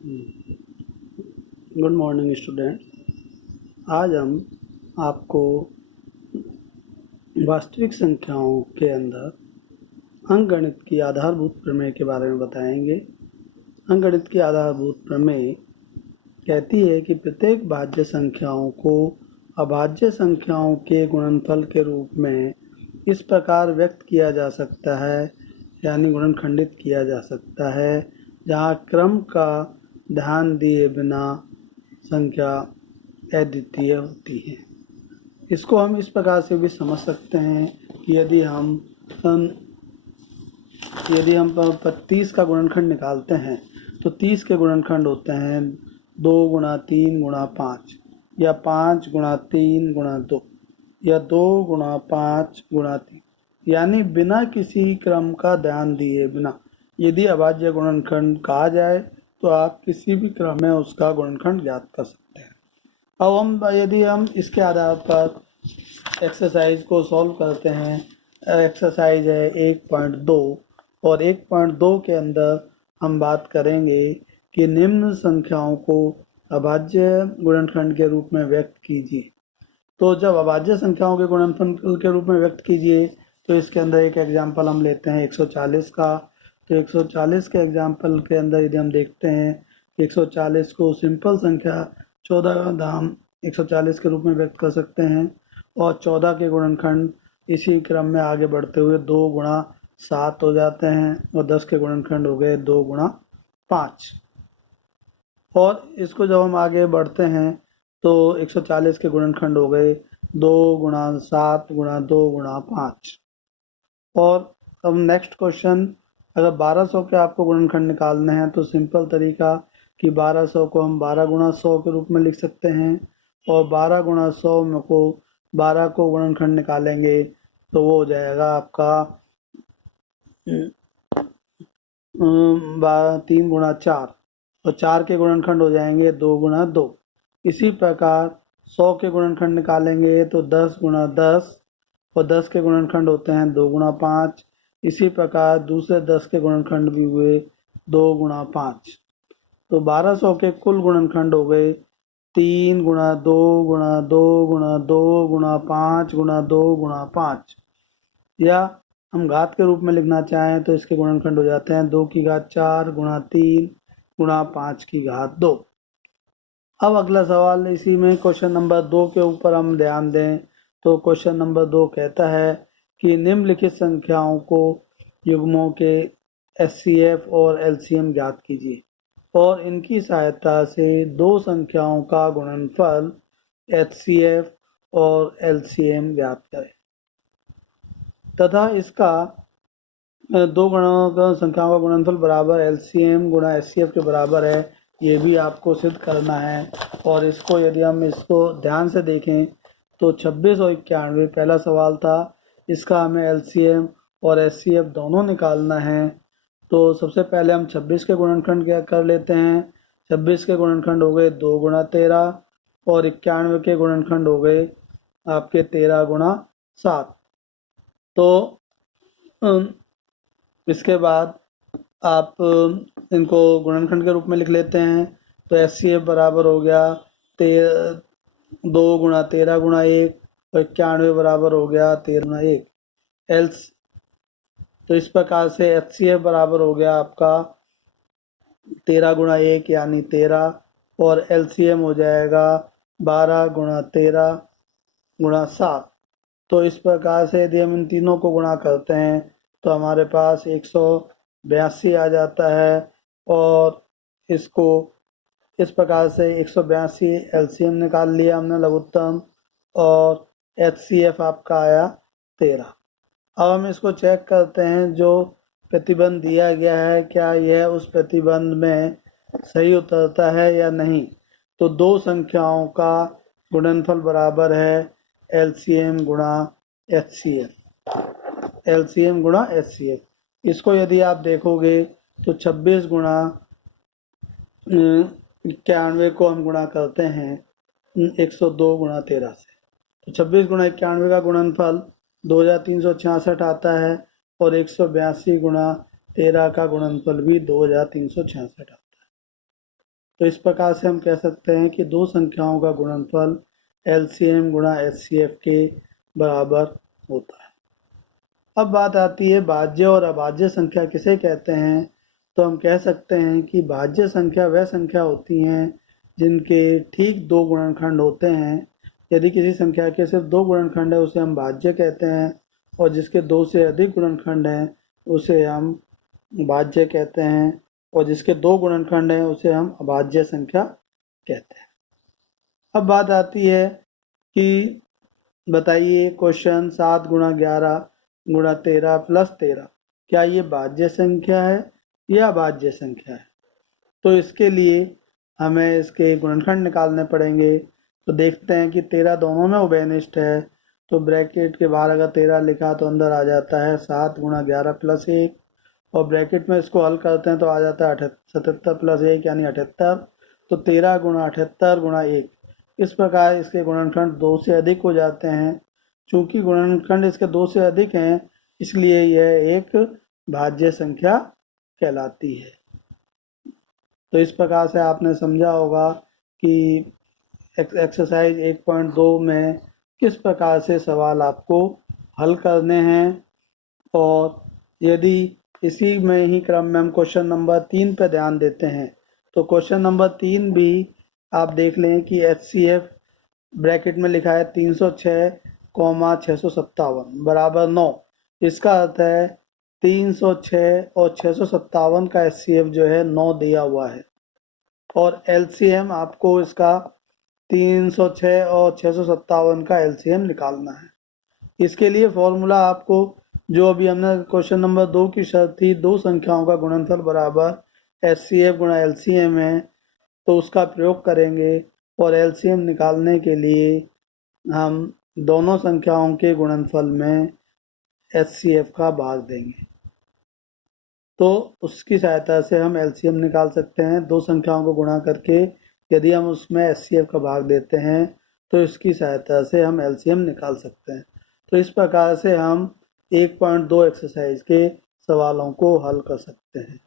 Good morning student. आज हम आपको वास्तविक संख्याओं के अंदर अंकगणित की आधारभूत प्रमेय के बारे में बताएंगे। अंकगणित की आधारभूत प्रमेय कहती है कि प्रत्येक भाज्य संख्याओं को अभाज्य संख्याओं के गुणनफल के रूप में इस प्रकार व्यक्त किया जा सकता है, यानी गुणनखंडित किया जा सकता है, जहाँ क्रम का ध्यान दिए बिना संख्या अद्वितीय होती है। इसको हम इस प्रकार से भी समझ सकते हैं कि यदि हम 30 का गुणनखंड निकालते हैं तो 30 के गुणनखंड होते हैं 2 गुणा 3 गुणा 5, या 5 गुणा 3 गुणा 2, या 2 गुणा 5 गुणा 3, यानी बिना किसी क्रम का ध्यान दिए बिना यदि अभाज्य गुणनखंड कहा जाए तो आप किसी भी क्रम में उसका गुणनखंड ज्ञात कर सकते हैं। अब यदि हम इसके आधार पर एक्सरसाइज को सॉल्व करते हैं, एक्सरसाइज है 1.2 और 1.2 के अंदर हम बात करेंगे कि निम्न संख्याओं को अभाज्य गुणनखंड के रूप में व्यक्त कीजिए। तो जब अभाज्य संख्याओं के गुणनफल के रूप में व्यक्त कीजिए तो इसके अंदर एक एग्जाम्पल हम लेते हैं 140 का। तो 140 के एग्जाम्पल के अंदर यदि हम देखते हैं 140 को सिंपल संख्या 14 का धाम 140 के रूप में व्यक्त कर सकते हैं, और 14 के गुणनखंड इसी क्रम में आगे बढ़ते हुए 2 गुणा 7 हो जाते हैं, और 10 के गुणनखंड हो गए 2 गुणा 5। और इसको जब हम आगे बढ़ते हैं तो 140 के गुणनखंड हो गए 2 गुणा 7 गुणा 2 गुणा 5। और अब नेक्स्ट क्वेश्चन, अगर 1200 के आपको गुणनखंड निकालने हैं तो सिंपल तरीका कि 1200 को हम 12 गुणा 100 के रूप में लिख सकते हैं, और 12 गुणा 100 में को 12 को गुणनखंड निकालेंगे तो वो हो जाएगा आपका 3 गुणा 4, और 4 के गुणनखंड हो जाएंगे 2 गुणा 2। इसी प्रकार 100 के गुणनखंड निकालेंगे तो 10 गुणा 10, और 10 के गुणनखंड होते हैं 2 गुणा 5। इसी प्रकार दूसरे 10 के गुणनखंड भी हुए 2 गुणा 5। तो 1200 के कुल गुणनखंड हो गए 3 गुणा 2 गुणा 2 गुणा 2 गुणा 5 गुणा 2 गुणा 5, या हम घात के रूप में लिखना चाहें तो इसके गुणनखंड हो जाते हैं 2 की घात 4 गुणा 3 गुणा 5 की घात 2। अब अगला सवाल इसी में क्वेश्चन नंबर 2 के ऊपर हम ध्यान दें तो क्वेश्चन नंबर 2 कहता है कि निम्नलिखित संख्याओं को युग्मों के एचसीएफ और एलसीएम ज्ञात कीजिए, और इनकी सहायता से दो संख्याओं का गुणनफल एचसीएफ और एलसीएम ज्ञात करें तथा इसका दो संख्याओं का गुणनफल बराबर एलसीएम गुणा एचसीएफ के बराबर है, ये भी आपको सिद्ध करना है। और इसको यदि हम इसको ध्यान से देखें तो 26 और 91 पहला सवाल था, इसका हमें एलसीएम और एचसीएफ दोनों निकालना है। तो सबसे पहले हम 26 के गुणनखंड क्या कर लेते हैं। 26 के गुणनखंड हो गए 2 गुणा 13, और 91 के गुणनखंड हो गए आपके 13 गुणा 7। तो इसके बाद आप इनको गुणनखंड के रूप में लिख लेते हैं। तो एचसीएफ बराबर हो गया 2 गुणा 13 गुणा 1, और 91 बराबर हो गया 13 गुणा 1 एल्स। तो इस प्रकार से एचसीएफ बराबर हो गया आपका 13 गुणा 1 यानी 13, और एलसीएम हो जाएगा 12 गुणा 13 गुणा 7। तो इस प्रकार से यदि हम इन तीनों को गुणा करते हैं तो हमारे पास 182 आ जाता है, और इसको इस प्रकार से 182 एलसीएम निकाल लिया हमने लघुत्तम, और एचसीएफ आपका आया 13। अब हम इसको चेक करते हैं, जो प्रतिबंध दिया गया है क्या यह उस प्रतिबंध में सही उतरता है या नहीं। तो दो संख्याओं का गुणनफल बराबर है एलसीएम गुणा एचसीएफ, एलसीएम गुणा एचसीएफ। इसको यदि आप देखोगे तो 26 गुणा 91 को हम गुणा करते हैं 102 गुणा 13 से, तो 26 गुणा 91 का गुणनफल 2366 आता है, और 182 गुणा 13 का गुणनफल भी 2366 आता है। तो इस प्रकार से हम कह सकते हैं कि दो संख्याओं का गुणनफल LCM गुणा HCF के बराबर होता है। अब बात आती है भाज्य और अभाज्य संख्या किसे कहते हैं। तो हम कह सकते हैं कि भाज्य संख्या वह संख्या होती हैं जिनके ठीक दो गुणनखंड होते हैं। यदि किसी संख्या के सिर्फ दो गुणनखंड है उसे हम भाज्य कहते हैं, और जिसके दो से अधिक गुणनखंड हैं उसे हम भाज्य कहते हैं, और जिसके दो गुणनखंड हैं उसे हम अभाज्य संख्या कहते हैं। अब बात आती है कि बताइए क्वेश्चन 7 गुणा 11 गुणा 13 प्लस 13 क्या ये भाज्य संख्या है या अभाज्य संख्या है। तो इसके लिए हमें इसके गुणनखंड निकालने पड़ेंगे। तो देखते हैं कि 13 दोनों में उभयनिष्ठ है, तो ब्रैकेट के बाहर अगर 13 लिखा तो अंदर आ जाता है 7 गुणा 11 प्लस 1, और ब्रैकेट में इसको हल करते हैं तो आ जाता है 77 प्लस 1 यानी 78। तो 13 गुणा 78 गुणा 1, इस प्रकार इसके गुणनखंड 2 से अधिक हो जाते हैं। चूंकि गुणनखंड इसके 2 से अधिक हैं इसलिए यह एक भाज्य संख्या कहलाती है। तो इस प्रकार से आपने समझा होगा कि एक्सरसाइज 1.2 में किस प्रकार से सवाल आपको हल करने हैं। और यदि इसी में ही क्रम में हम क्वेश्चन नंबर 3 पर ध्यान देते हैं तो क्वेश्चन नंबर 3 भी आप देख लें कि HCF ब्रैकेट में लिखा है 306,657 बराबर 9। इसका अर्थ है 306 और 657 का HCF जो है 9 दिया हुआ है, और LCM आपको इसका 306 और 657 का LCM निकालना है। इसके लिए फॉर्मूला आपको जो अभी हमने क्वेश्चन नंबर 2 की शर्त थी, दो संख्याओं का गुणनफल बराबर HCF गुणा LCM है, तो उसका प्रयोग करेंगे और LCM निकालने के लिए हम दोनों संख्याओं के गुणनफल में HCF का भाग देंगे। तो उसकी सहायता से हम LCM निकाल सकते हैं। दो संख्याओं को गुणा करके यदि हम उसमें HCF का भाग देते हैं तो इसकी सहायता से हम LCM निकाल सकते हैं। तो इस प्रकार से हम 1.2 एक्सरसाइज के सवालों को हल कर सकते हैं।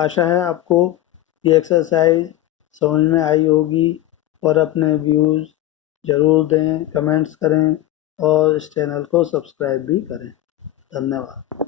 आशा है आपको ये एक्सरसाइज समझ में आई होगी, और अपने व्यूज़ ज़रूर दें, कमेंट्स करें और इस चैनल को सब्सक्राइब भी करें। धन्यवाद।